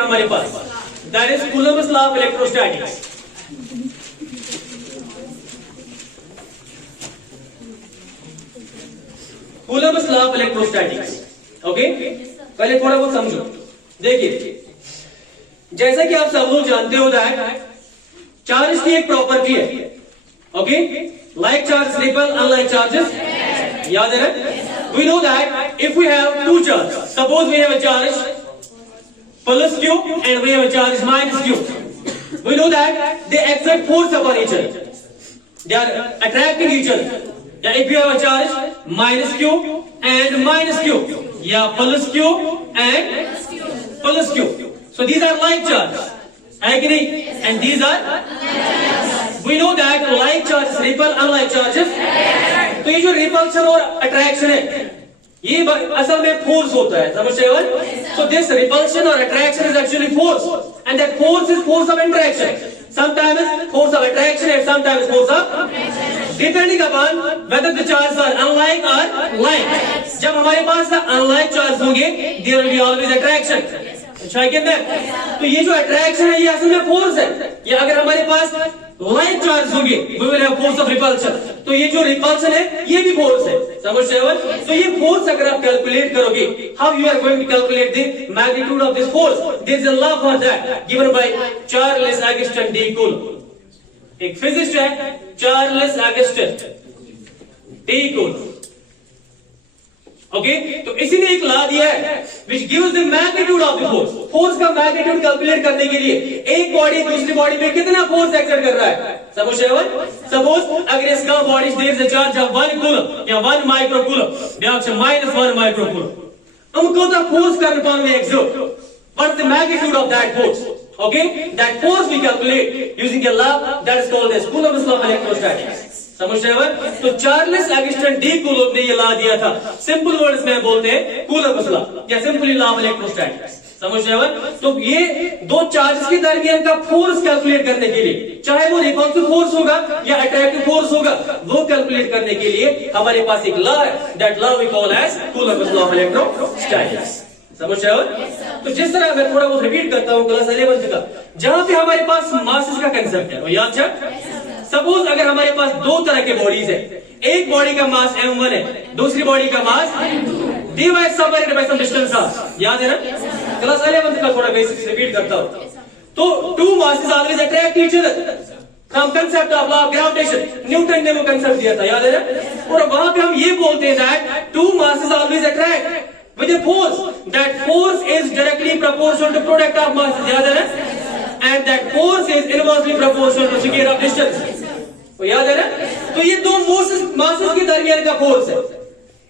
दिया हमारे पास, that is Coulomb's law of electrostatics. Coulomb's law of electrostatics, okay. पहले थोड़ा बहुत समझो। देखिए, जैसा कि आप सब लोग जानते हो दैट चार्ज की एक प्रॉपर्टी है, okay, like charge repel unlike charges, याद है ना? We know that if we have two charge, suppose we have a charge plus q and we have a charge minus q, we know that they exert force upon each other, they are attracting each other. Yeah, if you have a charge minus q and minus q, yeah, plus q and plus q, so these are like charges, है कि नहीं? And these are, we know that like charges repel unlike charges. तो ये जो repulsion और attraction है, ये असल में फोर्स होता है, समझते हो? So this repulsion or attraction is actually force, and that force is force of interaction. Sometimes force of attraction and sometimes force of, depending upon whether the charges are unlike or like. जब हमारे पास unlike charges होंगे, there will be always attraction. अच्छा है क्या? तो ये जो attraction है ये असल में फोर्स है। ये अगर हमारे पास लाइक चार्ज होंगे, we will have force of repulsion, तो ये जो रिपल्शन है ये भी फोर्स है, समझते हो? तो ये फोर्स अगर आप कैलकुलेट करोगे, how you are going to calculate the magnitude of this force? There is a law for that given by Charles Augustin de Coulomb. एक फिजिस्ट है Charles Augustine D coulomb, okay. तो इसी ने एक law दिया है which gives the magnitude of the force. Force का magnitude calculate करने के लिए एक बॉडी दूसरी बॉडी पे कितना फोर्स एक्सर्ट कर रहा है, सपोज अगर इसका body there is a charge of 1 coulomb या 1 माइक्रो कूलम, ब्याक से -1 माइक्रो कूलम, हम कोता फोर्स करने पाएंगे exert, what is the magnitude of that force, okay? That force we calculate using a law that is called as Coulomb's law of electrostatics. समझते हो? तो Charles Augustine D coulomb ने ये law दिया था, सिंपल वर्ड्स में बोलते हैं कूलम्ब्स लॉ या सिंपली लॉ ऑफ इलेक्ट्रोस्टैटिक्स, समझते हो? तो ये दो चार्जेस के दरमियान का फोर्स कैलकुलेट करने के लिए, चाहे वो रिपल्सिव फोर्स होगा या अट्रैक्टिव फोर्स होगा, वो कैलकुलेट करने के लिए हमारे पास एक लॉ है, that law we call as Coulomb's law of electrostatics, समझते हो? तो जिस तरह मैं थोड़ा बहुत रिपीट करता हूँ क्लास 11 का, जहां पे हमारे पास मासेस का कंसेप्ट है, वो याद है? सपोज अगर हमारे पास दो तरह के बॉडीज है, एक बॉडी का मास m1 है, दूसरी बॉडी का mass divide separated by some distance r, याद है ना? क्लास 11 का थोड़ा बेसिक्स रिपीट करता हूं। तो two masses always attract each other from concept of law of gravitation, Newton ने वो कांसेप्ट दिया था, याद है ना? और वहां पे हम ये बोलते हैं that two masses always attract with a force, that force is directly proportional to product of masses, याद है ना? And that force is inversely proportional to square of distance, वो याद है ना? तो ये दो मासेस के दरमियान का फोर्स है,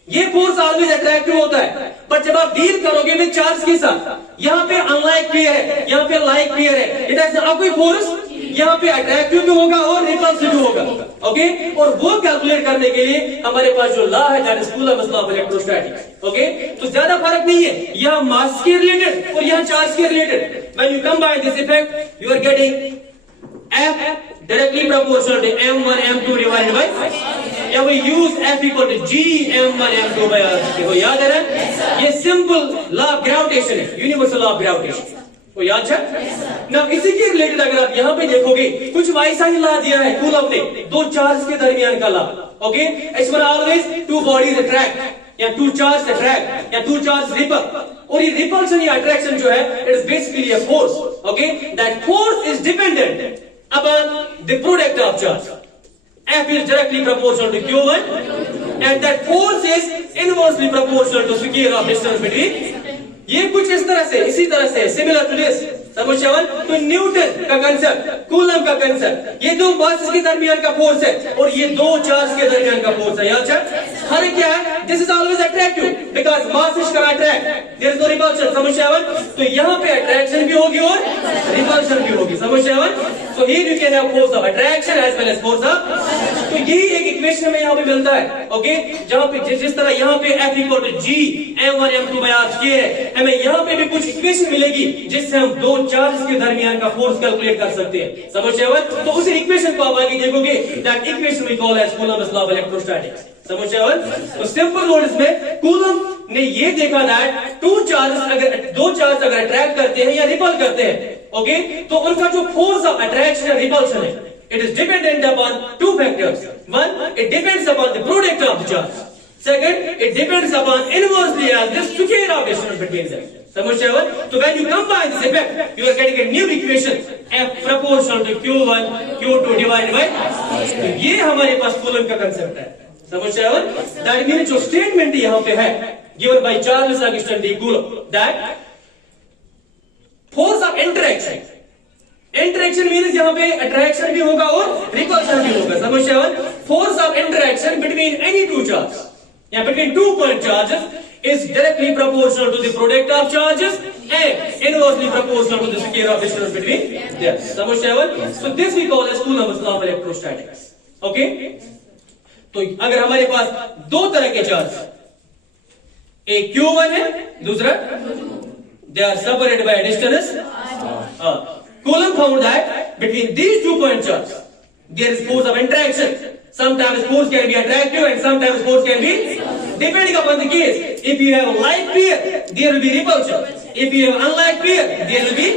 ये फोर्स ऑलवेज अट्रैक्टिव होता है, पर जब आप डील करोगे विद चार्ज के साथ, यहाँ पे अनलाइक पेयर है, यहाँ पे लाइक पेयर है, इट हैज कोई फोर्स यहाँ पे अट्रैक्टिव भी होगा और रिपल्सिव भी होगा, ओके। और वो कैलकुलेट करने के लिए हमारे पास जो लॉ है that is Coulomb's law of electrostatics, okay. तो ज्यादा फर्क नहीं है यहाँ मास के रिलेटेड और यहाँ चार्ज के related. When you combine this effect you are getting F directly proportional to m1 m2 divided by, या we use F equal to G m1 m2 by r, देखो याद है ना? ये सिंपल लॉ ऑफ ग्रेविटेशन है, universal law of gravitation, वो याद है ना? इसी के रिलेटेड अगर आप यहाँ पे देखोगे कुछ वैसा ही लॉ दिया है कूलम्ब ने, दो चार्ज के दरमियान का law, okay. It's always two bodies attract या टू चार्ज अट्रैक्ट या टू चार्ज रिपल, और ये रिपल्शन या अट्रैक्शन जो है it is basically a force, okay. That force is dependent upon the product of charge. F is directly proportional to Q1 and that force is inversely proportional to square of distance between. ये कुछ इस तरह से, इसी तरह से similar to this, समझते हो? तो न्यूटन का कंसेप्ट, कूलम्ब का कंसेप्ट, ये दो मासेस के दरमियान का फोर्स है और ये दो चार्ज के दरमियान का फोर्स है, याद है? फर्क क्या है? This is always attractive because masses can attract, there is no repulsion, समझते हो? तो यहाँ पे अट्रैक्शन भी होगी और रिपल्शन भी होगी, समझते हो? So here you can have force of attraction as well as force of, तो यही एक इक्वेशन हमें यहाँ पे मिलता है, ओके, जहां पे जिस तरह यहाँ पे F equal to G m1 m2 by r square है, हमें यहाँ पे भी कुछ इक्वेशन मिलेगी जिससे हम दो चार्जेस के दरमियान का फोर्स कैलकुलेट कर सकते हैं। समझ आए? तो उसी इक्वेशन को आप आगे देखोगे, that equation we call as Coulomb's law of electrostatics. समझ आए? तो सिंपल वर्ड्स में कूलम ने ये देखा दैट दो चार्ज अगर अट्रैक्ट करते हैं या रिपल करते हैं, ओके, तो उनका जो फोर्स ऑफ अट्रैक्शन या रिपल्शन है, it is dependent upon two factors. One, it depends upon the product of the charge. Second, it depends upon inversely as the square of distance between them. समझ आए? तो when you combine this effect, you are getting a new equation F proportional to Q1 Q2 divided by, तो ये हमारे पास coulomb का concept है। समझ आए? दैट मीन जो स्टेटमेंट यहाँ पे है given by Charles Augustin de Coulomb, that force of interaction, interaction means यहाँ पे अट्रैक्शन भी होगा और रिपल्शन भी होगा। समझ आए? Force of interaction between any two charge या between two point charges is directly proportional to the product of charges and inversely proportional to the square of distance between them. समझ आए? So this we call as Coulomb's law of electrostatics. Okay? तो अगर हमारे पास दो तरह के charge, एक Q1 है, दूसरा they are separated by a distance. Coulomb found that between these 2 point charges there is force of interaction. Sometimes force can be attractive and sometimes force can be depending upon the case. If you have like pair, there will be repulsion. If you have unlike pair, there will be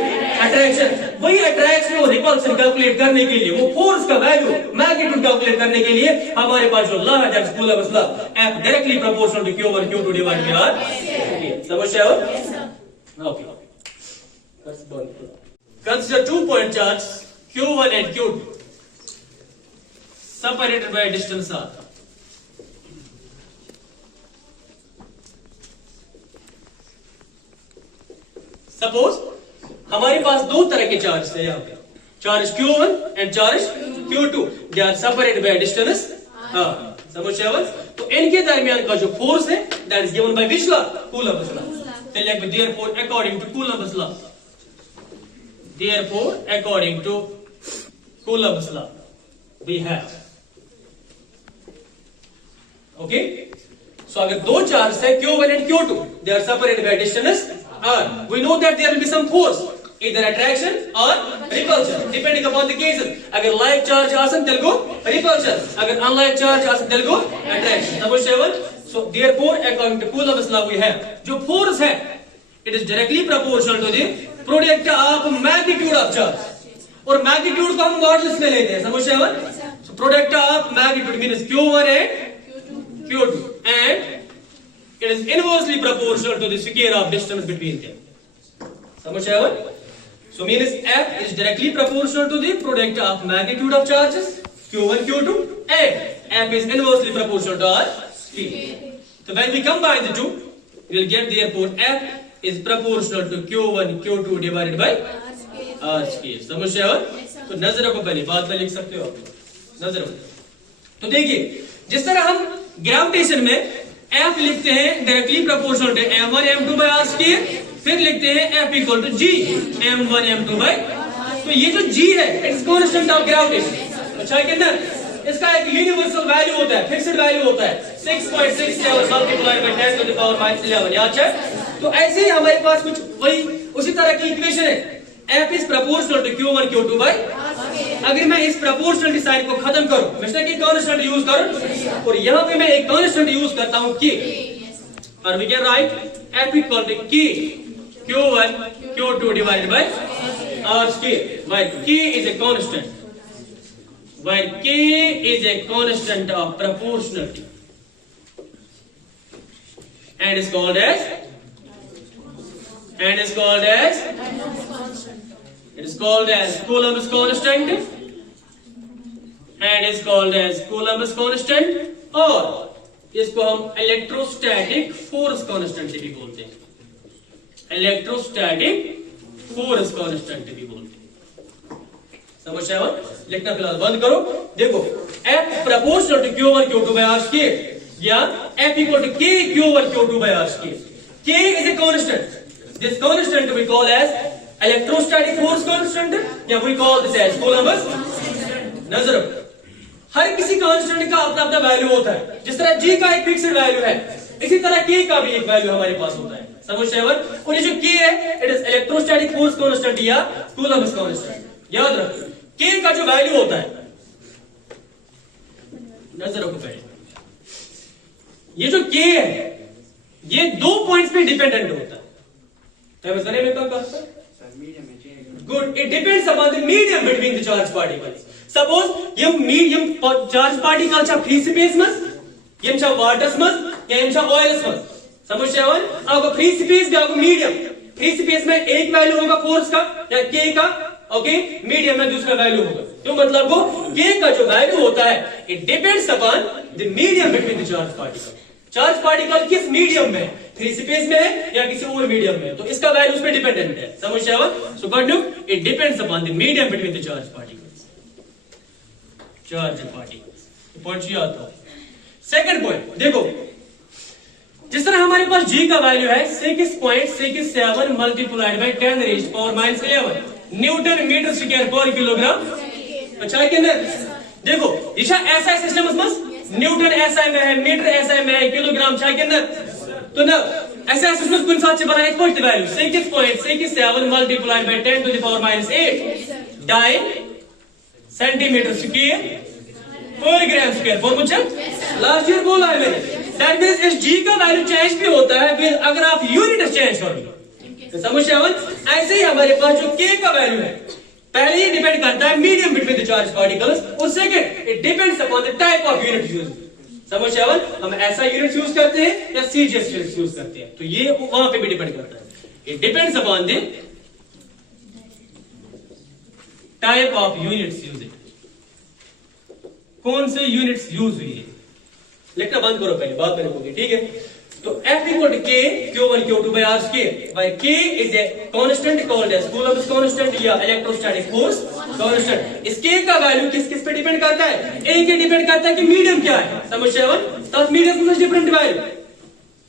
attraction. वही attraction और repulsion calculate करने के लिए, वो force का value magnitude calculate करने के लिए हमारे पास जो लॉ है, that's Coulomb's law, F directly proportional to Q1 Q2 divided by R। समझ आए? Okay, consider 2 point charges Q1 and Q2 separated by a distance R. Suppose हमारे पास दो तरह के चार्ज है यहाँ पे, charge Q1 and charge Q2, they are separated by a distance R. समझ आए? तो इनके दरमियान का जो फोर्स है, that is given by which law? Coulomb's law. Therefore, according to Coulomb's law, therefore, according to Coulomb's law, we have, okay? So, अगर दो चार्ज है Q1 and Q2, they are separated by distance R. We know that there will be some force, either attraction or repulsion, depending upon the cases. अगर like charge आसन तेल को repulsion, अगर unlike charge आसन तेल को attraction. समझ आए? So, therefore, according to Coulomb's law, we have जो force है, it is directly proportional to the product of magnitude of charge, और मैग्नीट्यूड को हम मॉडल्स में लेते हैं। समझ आए? So product of magnitude means Q1 and Q2 and it is inversely proportional to the square of distance between them. समझ आए? So means F is directly proportional to the product of magnitude of charges Q1 Q2 and F is inversely proportional to R speed. So when we combine the two, we will get therefore F is proportional to Q1 Q2 divided by R square. समझ आए? तो नजर रखो, पहले बात में लिख सकते हो, नजर रखो। तो देखिए, जिस तरह हम ग्रेविटेशन में F लिखते हैं directly proportional to m1 m2 by R square, फिर लिखते हैं F equal to G m1 m2 by, तो ये जो G है, इट्स कांस्टेंट ऑफ ग्रेविटेशन। अच्छा है कि ना? इसका एक यूनिवर्सल वैल्यू होता है, फिक्स्ड वैल्यू होता है 6.67 multiplied by 10 to the power -11। याद है? तो ऐसे ही हमारे पास कुछ वही उसी तरह की इक्वेशन है, F is proportional to Q1 Q2 by, अगर मैं इस प्रोपोर्शनल साइन को खत्म करूं, मिस्टर की कांस्टेंट यूज करूं, और यहाँ पे मैं एक कांस्टेंट यूज करता हूं K, और we can write F equal to K Q1 Q2 divided by R square, while K is a constant, while K is a constant of proportionality and is called as it is called as Coulomb's constant and is called as Coulomb's constant, और इसको हम electrostatic force constant भी बोलते हैं, electrostatic force constant भी बोलते हैं। समझ आए? लिखना फिलहाल बंद करो। देखो, F proportional to Q1 Q2 by R square या F equal to K Q1 Q2 by R square. K is a constant. This constant we call as electrostatic force constant, या we call this as Coulomb's constant. नजर हर किसी constant का अपना अपना value होता है। जिस तरह G का एक फिक्स्ड वैल्यू है, इसी तरह K का भी एक वैल्यू हमारे पास होता है। समझ सेवन। और ये जो K है, it is electrostatic force constant या कूलम्ब कांस्टेंट। याद रखो K का जो वैल्यू होता है, नजर रखो पहले, ये जो K है ये 2 पॉइंट्स पे डिपेंडेंट होता है। Good, it depends upon the medium between the charge particles. Suppose यम चार्ज पार्टिकल छा फ्री स्पेस मस, यम छा वाटर्स मस या यम छा ऑयल्स मस। समझ सेवन। आपको फ्री स्पेस भी आपको मीडियम, फ्री स्पेस में एक वैल्यू होगा फोर्स का या K का, ओके, मीडियम में दूसरा वैल्यू होगा। तो मतलब को K का जो वैल्यू होता है, it depends upon the medium between the charge particle. Charge particle किस मीडियम में, फ्री स्पेस में है या किसी और मीडियम में, तो इसका वैल्यू उस पर डिपेंडेंट है। समझ seven. So got new, it depends upon the medium between the charge particles. Charge particles point याद रखो। सेकंड पॉइंट देखो, जिस तरह हमारे पास G का वैल्यू है 6.67 multiplied by 10⁻⁻11 newton metre square पर किलोग्राम। अच्छा के अंदर देखो, ये ऐसा सिस्टम मस, न्यूटन ऐसा में है, मीटर ऐसा में है, किलोग्राम छा के अंदर, तो ना ऐसा सिस्टम कौन सा बना है value 6.67 multiplied by 10⁻⁸ dyne centimetre square पर ग्राम स्क्वायर। फॉर मुझे लास्ट ईयर बोला है मैंने। दैट मींस इस G का वैल्यू चेंज भी होता है अगर आप यूनिट चेंज करोगे। समझ सेवन। ऐसे ही हमारे पास जो K का वैल्यू है, पहले ही डिपेंड करता है medium between the charge particles, और second it depends upon the type of unit use. समझ सेवन। हम ऐसा यूनिट यूज करते हैं या सीजीएस यूनिट यूज करते हैं, तो ये वहां पे भी डिपेंड करता है। It depends upon the type of units use, कौन से यूनिट्स यूज हुई है। लिखना बंद करो पहले, बाद में लिखोगे, ठीक है। तो F equal to K Q1 Q2 by R square, where K is a constant called as Coulomb constant या electrostatic force constant। इस K का वैल्यू किस किस पे डिपेंड करता है, एक ही डिपेंड करता है कि मीडियम क्या है। समझ सेवन। तब मीडियम कुछ डिफरेंट वैल्यू,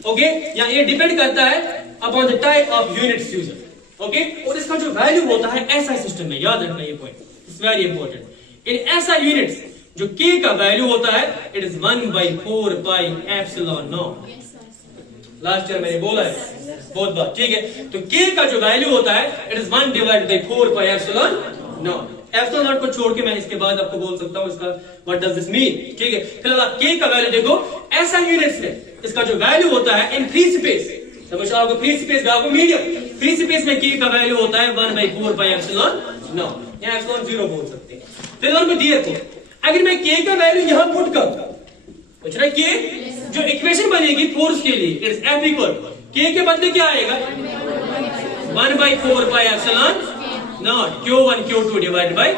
ओके, या ये डिपेंड करता है upon the type of units used, okay. और इसका जो वैल्यू होता है ऐसा सिस्टम में, याद रखना ये पॉइंट, इट्स वेरी इंपॉर्टेंट। इन ऐसा यूनिट्स जो K का वैल्यू होता है, it is 1/4 pi epsilon not. Last year मैंने बोला है बहुत बार, ठीक है। तो K का जो वैल्यू होता है, it is 1/4 pi epsilon not. Epsilon not को छोड़ के मैं इसके बाद आपको बोल सकता हूं इसका व्हाट डज दिस मीन, ठीक है। फिलहाल आप K का वैल्यू देखो, ऐसा यूनिट्स में इसका जो वैल्यू होता है इन फ्री स्पेस, समझ आपको फ्री स्पेस आपको मीडियम, फ्री स्पेस में K का वैल्यू होता है 1/4 पाई एप्सिलॉन नॉट, या एप्सिलॉन 0 बोल सकते हैं। फिलहाल में दिए थे, अगर मैं K का वैल्यू यहां पुट करूं, पूछ रहा K जो इक्वेशन बनेगी फोर्स के लिए, it is F equal K के बदले क्या आएगा 1/4 pi epsilon naught Q1 Q2 divided by.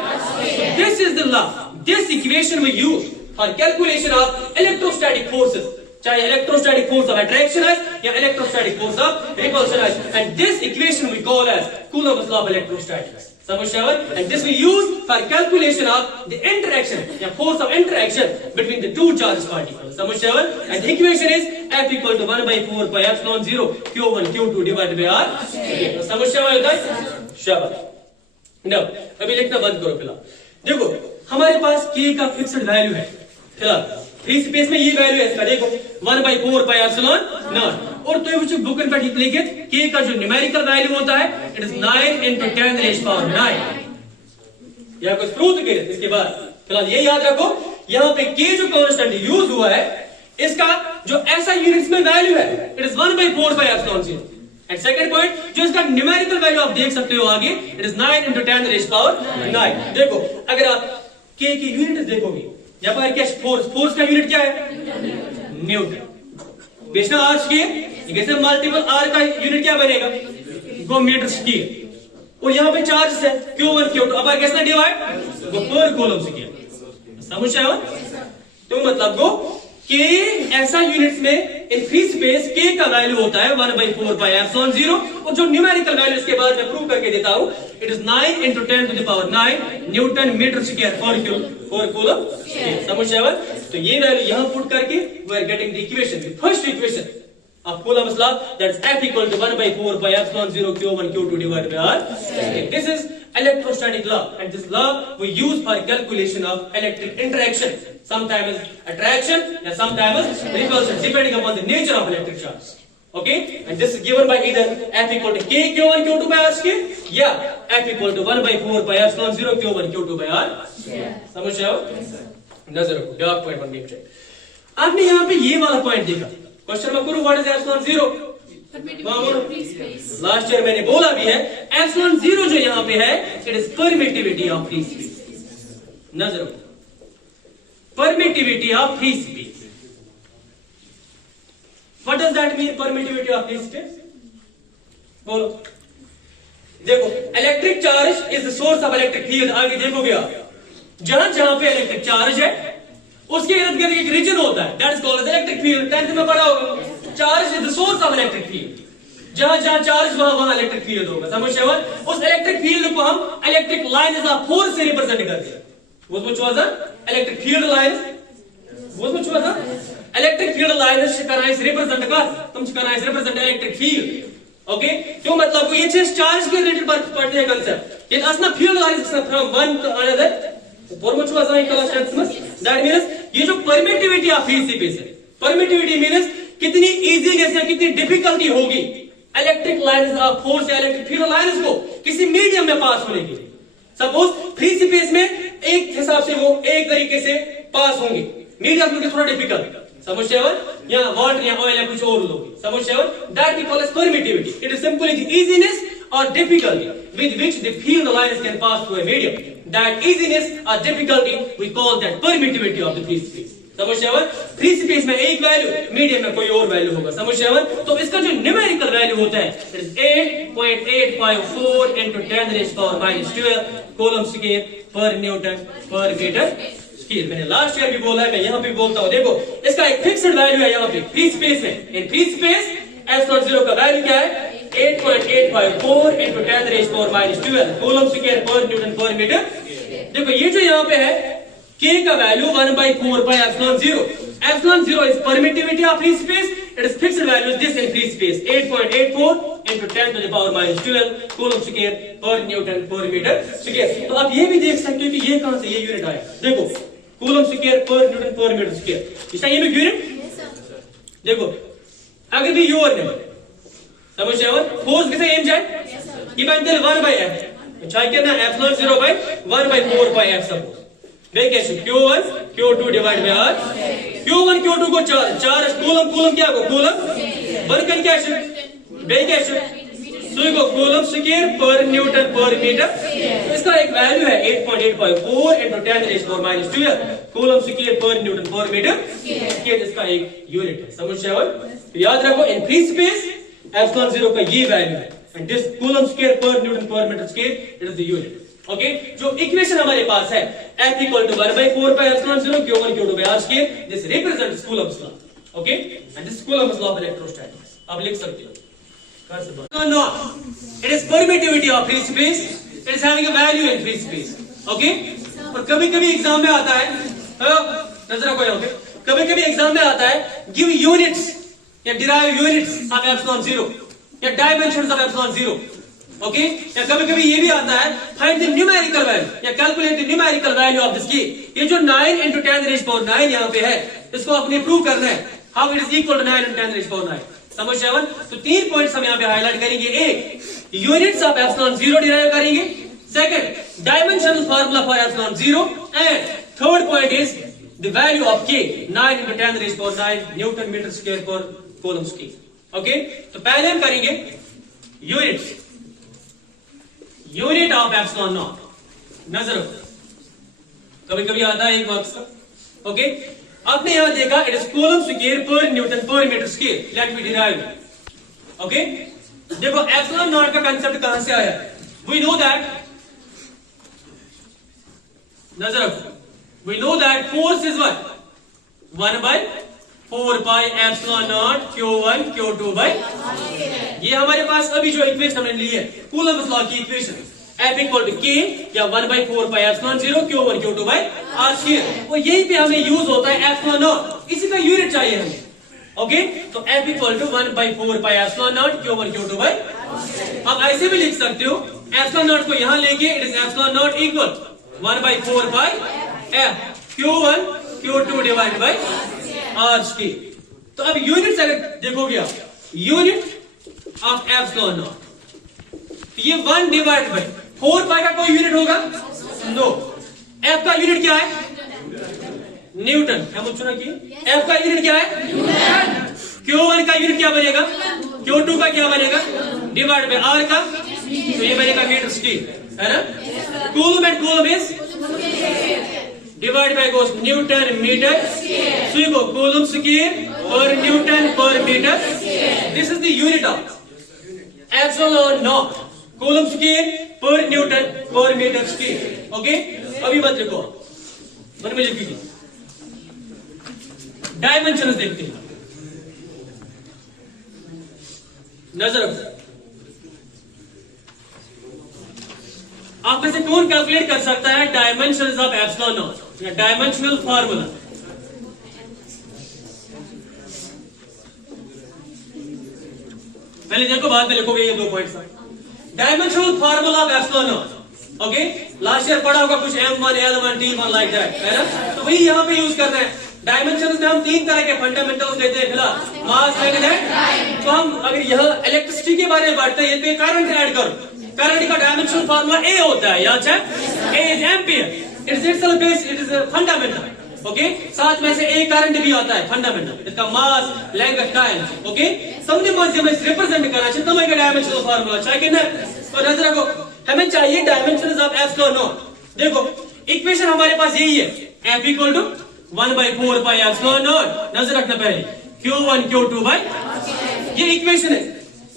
This is the law, this equation we use for calculation of electrostatic forces, चाहे इलेक्ट्रोस्टैटिक फोर्स ऑफ अट्रैक्शन है या इलेक्ट्रोस्टैटिक फोर्स ऑफ रिपल्शन है, and this equation we call as Coulomb's law of electrostatics. समझ सेवन। And this we use for calculation of the interaction या force of interaction between the two charge particles. समझ सेवन। And the equation is F equal to 1/4 pi epsilon 0 Q1 Q2 divided by R। समझ सेवन guys, शाबाश। Now अभी लिखना बंद करो। फिलहाल देखो हमारे पास K का फिक्स्ड वैल्यू है, फिलहाल फ्री स्पेस में ये वैल्यू है इसका, देखो 1/4 पाई एप्सिलॉन नॉट। और तो ये बुक पे लिखे K का जो न्यूमेरिकल वैल्यू होता है, इट इज 9 × 10⁻⁹। या कुछ प्रूव करें इसके बाद। फिलहाल ये याद रखो, यहाँ पे K जो कांस्टेंट यूज हुआ है, इसका जो ऐसा यूनिट्स में वैल्यू है, it is 1/4 pi epsilon 0। And second point, जो इसका न्यूमेरिकल वैल्यू आप देख सकते हो आगे, इट इज 9 × 10⁻⁹। देखो अगर आप K की यूनिट देखोगे, यहाँ पर क्या फोर्स का यूनिट क्या है, न्यूटन। बेशना R स्क्वायर, मल्टीपल R का यूनिट क्या बनेगा, वो मीटर स्क्वायर। और यहाँ पे चार्ज है Q1 Q2, अब कैसे डिवाइड, वो पर कूलम्ब स्क्वायर। समझ रहे हो। तो मतलब को K ऐसा यूनिट्स में इन फ्री स्पेस K का वैल्यू होता है 1/4 पाई एप्सिलॉन 0, और जो न्यूमेरिकल वैल्यू इसके बाद मैं प्रूव करके देता हूं, it is 9 × 10⁹ newton metre square पर कूलम्ब। समझ रहे हो। तो ये वैल्यू यहां पुट करके we are getting the equation, the first equation of Coulomb's law, that is F equal to 1/4 pi epsilon 0 Q1 Q2 divided by R। This is electrostatic law, and this law we use for calculation of electric interaction, sometimes attraction and sometimes repulsion, depending upon the nature of electric charge. Okay, and this is given by either F equal to K Q1 Q2 by R square, या F equal to 1 by 4 pi epsilon 0 Q1 Q2 by R square. समझ आओ? नजर रखो, dot point one game check. आपने यहाँ पे ये वाला पॉइंट देखा. क्वेश्चन में करूँ what is epsilon 0? Last year मैंने बोला भी है, एप्सिलॉन 0 जो यहाँ पे है, it is permittivity of free space. नजर रखो, permittivity of free space. What does that mean, permittivity of free space? बोलो. देखो, electric charge is the source of electric field. आगे देखोगे आप, जहां जहां पे इलेक्ट्रिक चार्ज है उसके इर्द गिर्द एक रीजन होता है, that is called as electric field. 10th में पढ़ा होगा, charge is the source of electric field. जहां जहां चार्ज वहां इलेक्ट्रिक फील्ड होगा. समझ रहे हो? उस इलेक्ट्रिक फील्ड को हम इलेक्ट्रिक लाइन्स ऑफ फोर्स से रिप्रेजेंट करते हैं. which was the electric field lines. which was the electric field lines करना इस रिप्रेजेंट का, तुम करना इस रिप्रेजेंट इलेक्ट्रिक फील्ड. ओके, क्यों मतलब ये चीज चार्ज के रिलेटेड पढ़ते हैं कांसेप्ट. ये असना field lines from one two another. which was the class 10th. that means ये जो परमिटिविटी ऑफ फ्री स्पेस है, परमिटिविटी मींस कितनी इजीनेस या कितनी डिफिकल्टी होगी इलेक्ट्रिक लाइंस ऑफ फोर्स या इलेक्ट्रिक फील्ड लाइंस को किसी मीडियम में पास होने के लिए. सपोज फ्री स्पेस में एक हिसाब से वो एक तरीके से पास होंगे, मीडियम में थोड़ा डिफिकल्ट. समझते हो? या वाटर या ऑयल या कुछ और लोगे. समझते हो? That we call as permittivity. It is simply the easiness or difficulty with which the field lines can pass through a medium. That easiness or difficulty we call that permittivity of the free space. समझते हो? Free space में एक value, medium में कोई और value होगा. समझते हो? तो इसका जो न्यूमेरिकल वैल्यू होता है it is 8.854 into 10 raised to power minus 12 coulomb square per newton per metre square. मैंने लास्ट ईयर भी बोला है, मैं यहाँ पे बोलता हूँ. देखो, इसका एक फिक्स्ड वैल्यू है यहाँ पे फ्री स्पेस में. इन फ्री स्पेस एप्सिलॉन 0 का वैल्यू क्या है? 8.854 into 10 raised to power minus 12 coulomb square per newton per metre. देखो ये जो यहाँ पे है K का value 1 by 4 pi epsilon 0. Epsilon 0 is permittivity of free space. It is fixed value is this in free space 8.84 into 10 to the power minus 12 coulomb square per newton per metre square. तो आप ये भी देख सकते हो कि ये कहां से ये यूनिट आया. देखो coulomb square per newton per metre square. इसका ये भी यूनिट. देखो अगर भी योर है, समझते हो? फोर्स किसे एम जाए, ये बनते हैं 1 by f. चाहे कितना epsilon 0 by 1 by 4 pi f. Suppose वे कैसे q1 q2 divide by r. q1 q2 को चार्ज कूलम कूलम क्या को कूलम बनकर क्या है वे कैसे सुई को coulomb square per newton per metre. इसका एक वैल्यू है 8.854 into 10 raised to power minus 12 coulomb square per newton per metre square. इसका एक यूनिट है. समझते हो? याद रखो इन फ्री स्पेस एप्सिलॉन 0 का ये वैल्यू है and this coulomb square per newton per metre square it is the unit. Okay, जो इक्वेशन हमारे पास है F equal to 1 by 4 pi epsilon 0 Q1 Q2 by R square. this represents Coulomb's law. okay, and this Coulomb's law of electrostatics आप लिख सकते हो. No, it is permittivity of free space. It is having a value in free space. okay, और कभी कभी exam में आता है, नजर रखो यहाँ पे, कभी कभी एग्जाम में आता है गिव यूनिट्स या डिराइव यूनिट्स ऑफ एप्सिलॉन 0 या डायमेंशंस ऑफ एप्सिलॉन 0. ओके, या कभी कभी ये भी आता है फाइंड द न्यूमेरिकल वैल्यू या calculate the numerical value of this की. ये जो 9 into 10 raised to power 9 यहाँ पे है, इसको आपने प्रूव करना है. How it is equal to 9 into 10 raised to power 9. समझ रहे हो? तो 3 पॉइंट्स हम यहाँ पे हाईलाइट करेंगे. एक, यूनिट्स ऑफ एप्सिलॉन 0 डिराइव करेंगे. Second, dimensional formula for epsilon 0 and third point is the value of K 9 into 10 raised to power 9 newton metre square per coulomb square. Okay, तो पहले हम करेंगे units. Unit of epsilon naught. नजर कभी कभी आता है एक मार्क्स का. ओके, आपने यहां देखा it is coulomb square per newton per metre square. Let me derive. Okay, देखो एप्सिलॉन नॉट का कांसेप्ट कहां से आया. वी नो दैट, नजर we know that force is what 1 by 4 pi epsilon naught Q1 Q2 by. ये हमारे पास अभी जो इक्वेशन हमने ली है कूलम्स लॉ की equation F equal to K या 1 by 4 pi epsilon 0 Q1 Q2 by R square. और यहीं पे हमें यूज होता है एप्सिलॉन नॉट. इसी का यूनिट चाहिए हमें. ओके, तो F equal to 1 by 4 pi epsilon naught Q1 Q2 by. आप ऐसे भी लिख सकते हो एप्सिलॉन नॉट को यहां लेके it is epsilon not equal 1/4 pi f q1 q2 divide by r square. तो अब यूनिट्स अगर देखोगे आप, यूनिट ऑफ एप्सिलॉन नॉट ये 1 डिवाइड बाय 4 पाई का कोई यूनिट होगा? नो। f का यूनिट क्या है? न्यूटन। क्या मुझे सुना कि f का यूनिट क्या है? न्यूटन। q1 का यूनिट क्या बनेगा? q2 का क्या बनेगा? डिवाइड बाय r का, तो ये बनेगा मीटर स्क्वायर, है ना? Coulomb and coulomb is divide by goes newton metre square, so you go coulomb square per newton per metre. This is the unit of epsilon naught, coulomb square per newton per metre square. Okay, अभी मत लिखो, मन में लिखिए। Dimensions देखते हैं, नजर रखो। आप में से कौन कैलकुलेट कर सकता है डायमेंशंस ऑफ एप्सिलॉन नॉट या डायमेंशनल फार्मूला? पहले देखो, बाद में लिखोगे ये 2 points. Dimensional formula of epsilon not, okay, last year पढ़ा होगा कुछ m1 l1 t1 like that, है ना? तो वही यहां पे यूज कर रहे हैं। डायमेंशंस में हम 3 तरह के फंडामेंटल्स लेते हैं, फिलहाल मास, लेंथ एंड। तो हम अगर यह इलेक्ट्रिसिटी के बारे में बांटते हैं तो करंट ऐड करो, करंट का डायमेंशनल फार्मूला A होता है, याद है? A is ampere, it is itself base, it is fundamental. Okay, साथ में से A करंट भी आता है, फंडामेंटल, इसका मास, लेंथ, टाइम। ओके, समझे मत में रिप्रेजेंट करना चाहिए तुम्हें का डायमेंशनल फार्मूला चाहिए ना? तो नजर रखो, हमें चाहिए डायमेंशंस ऑफ एप्सिलॉन नॉट। देखो इक्वेशन हमारे पास यही है, F equal to 1/4 pi epsilon naught. नजर रखना पहले Q1 Q2 बाय, ये इक्वेशन है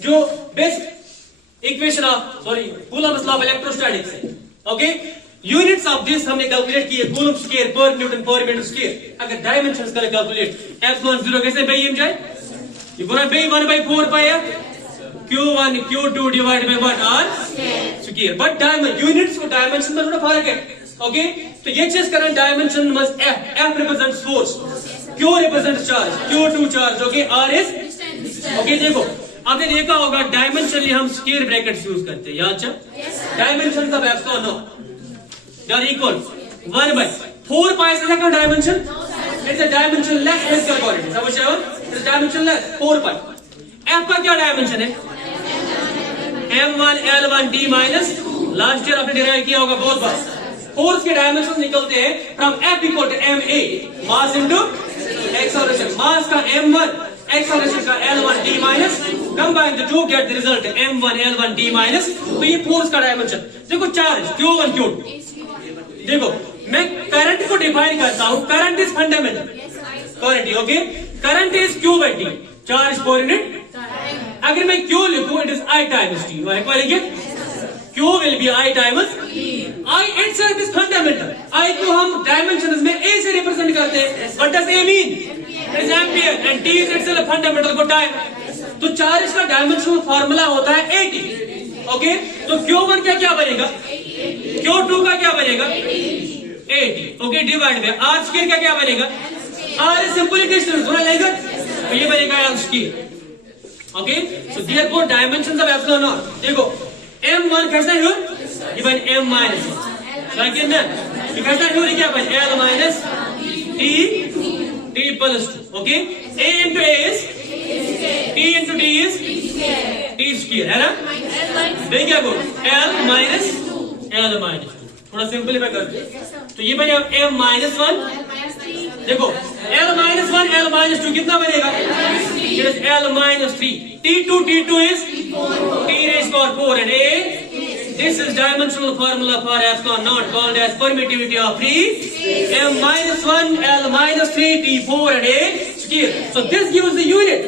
जो basic equation of Coulomb's law of electrostatics है। ओके, यूनिट्स ऑफ दिस हमने कैलकुलेट किए, coulomb square per newton per metre square. अगर डायमेंशंस करें कैलकुलेट, एप्सिलॉन 0 कैसे बे एम जाए? ये पूरा बे 1/4 पाई है Q1 Q2 divide by what r square. But dimension units को डायमेंशन में थोड़ा फर्क है। ओके, तो ये चीज करें, dimension must f represents force, q represents charge, q2 charge, okay, r is. Okay, देखो आपने देखा होगा डायमेंशनली हम स्क्वायर ब्रैकेट्स यूज करते हैं, याद है? Dimensions of epsilon naught they are equal 1/4 pi से का dimension, it's a dimensionless physical quantity, समझ रहे हो? It's dimensionless 4 pi. f का क्या डायमेंशन है? m1 l1 d minus, last year आपने डिराइव किया होगा बहुत बार। फोर्स के डायमेंशन निकलते हैं from F equal to ma, mass into acceleration. Mass का m1, एक्सेलरेशन का l1 d minus, combine the two get the result m1 l1 d minus. तो ये फोर्स का डायमेंशन। देखो चार्ज Q1 Q2, देखो मैं करंट को डिफाइन करता हूं, current is fundamental quantity. Okay, current is Q by T, charge per unit. अगर मैं Q लिखूं, it is I times T, Q will be I times I itself is fundamental। I को हम dimensions में A से represent करते हैं। What does A mean? It is ampere and T is itself fundamental for time। तो charge का dimensional formula होता है AT। ओके, तो Q1 का क्या बनेगा? Q2 का क्या बनेगा? AT। ओके, डिवाइड में R स्क्वायर का क्या बनेगा? R is simply distance, थोड़ा लेगा, तो ये बनेगा L square. Okay, so therefore dimensions of epsilon naught, देखो m1 कैसा है? ये बन m minus 1, लेकिन ना ये कैसा है? क्या बन l minus t plus 2। Okay, a into a is t into t is t square, है ना? देख क्या को l minus 2, थोड़ा सिंपलीफाई कर दो, तो ये बनेगा m minus 1। देखो l minus 1 l minus 2 कितना बनेगा? It is l minus 3, t2 is t raised power 4 and a, this is dimensional formula for epsilon naught called as permittivity of free m minus 1 l minus 3 t4 and a square। So this gives the unit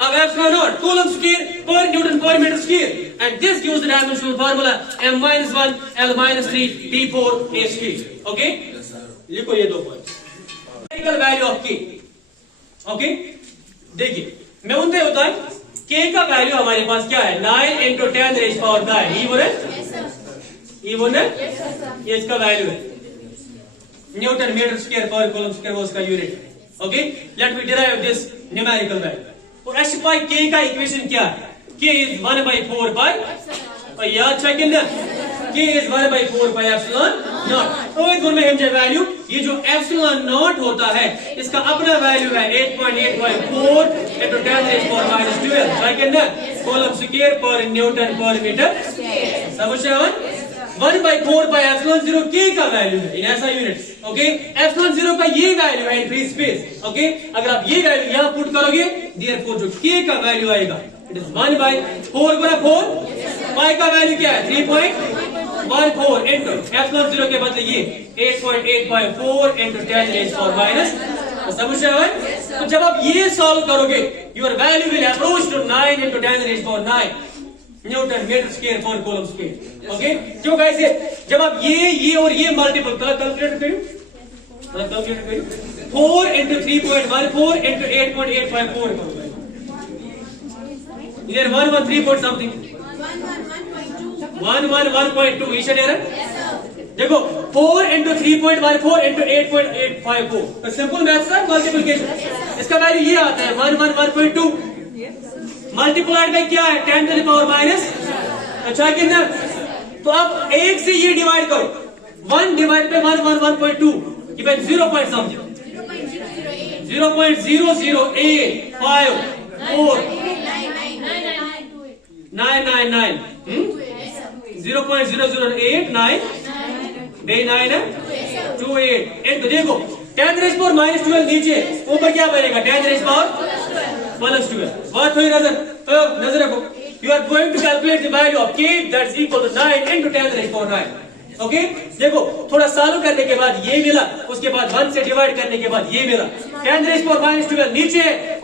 of epsilon naught, coulomb square per newton per meter square, and this gives the dimensional formula m minus 1 l minus 3 t4 a square। Okay, लिखो ये 2 point. numerical value of k। Okay, देखिए मैं उनसे होता है k का value हमारे पास क्या है? 9 into 10 raised power 9, even है, ये इसका वैल्यू है, Newton metre square per coulomb square वो उसका यूनिट है। Okay, late me derive this numerical value. और एस्टिफाई k का इक्वेशन क्या है? k is 1/4 पाई और याद था कि ना K is 1 by 4 pi epsilon naught। तो इस में हम वैल्यू ये जो epsilon naught होता है इसका अपना वैल्यू है 8.854 into 10 raised power minus 12 right in there coulomb square per newton per meter समझ रहे हो 1 by 4 pi epsilon 0 K का वैल्यू है इन ऐसा यूनिट ओके epsilon 0 का ये वैल्यू है इन फ्री स्पेस ओके अगर आप ये वैल्यू यहां पुट करोगे देयरफॉर जो K का वैल्यू आएगा it is 1 by 4 Guna 4 pi का वैल्यू क्या है 3.14 into epsilon 0 के बदले ये 8.854 into 10 raised power minus समझ रहे हो तो जब आप ये सॉल्व करोगे your value will approach to 9 into 10 raised power 9 newton metre square per coulomb square okay क्यों कैसे जब आप ये और ये मल्टीपल कैलकुलेट करिए 4 into 3.14 into 8.854 इधर 113 point something 111.2 ईशन एरर देखो 4 into 3.14 into 8.854 तो सिंपल मैथ्स का मल्टीप्लिकेशन इसका वैल्यू ये आता है 111.2 मल्टीप्लाइड बाय क्या है 10 to the power माइनस अच्छा कितना तो अब एक से ये डिवाइड करो 1 डिवाइड बाय 111.2 इवन 0 point समझो 0.00854 0.0089 बे 9 है 28 एक तो देखो 10 रेज़ पावर माइनस 12 नीचे ऊपर क्या बनेगा 10 रेज़ पावर प्लस 12 बात हुई नजर रखो you are going to calculate the value of k that's equal to 9 into 10 raise power 9 okay देखो थोड़ा सॉल्व करने के बाद ये मिला उसके बाद 1 से डिवाइड करने के बाद ये मिला 10 रेज़ पावर माइनस 12 नीचे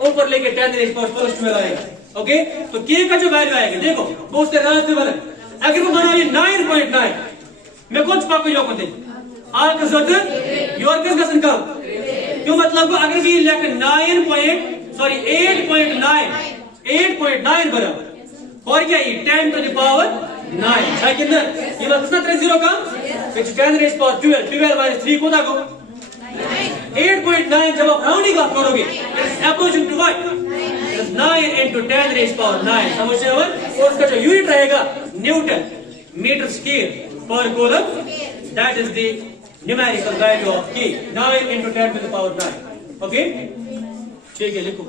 ऊपर लेके 10 रेज़ पावर प्लस 12 आएगा ओके तो k का जो वैल्यू आएगा देखो वो उससे रास्ते बना अगर वो बना ये 9.9 मैं कुछ पाको यो को दे आल का जत योर किस गसन कम क्यों मतलब को अगर भी लेक 8.9 बराबर और क्या ये 10 to the power 9 है कितना ये बात कितना 30 का which 10 raised power 12 minus 3 को देखो 8.9 जब आप राउंडिंग ऑफ करोगे approaching to what 9 into 10 raised power 9 समझ रहे हो और उसका जो यूनिट रहेगा Newton metre square per coulomb that is the numerical value of K 9 into 10 to the power 9 okay ठीक है लिखो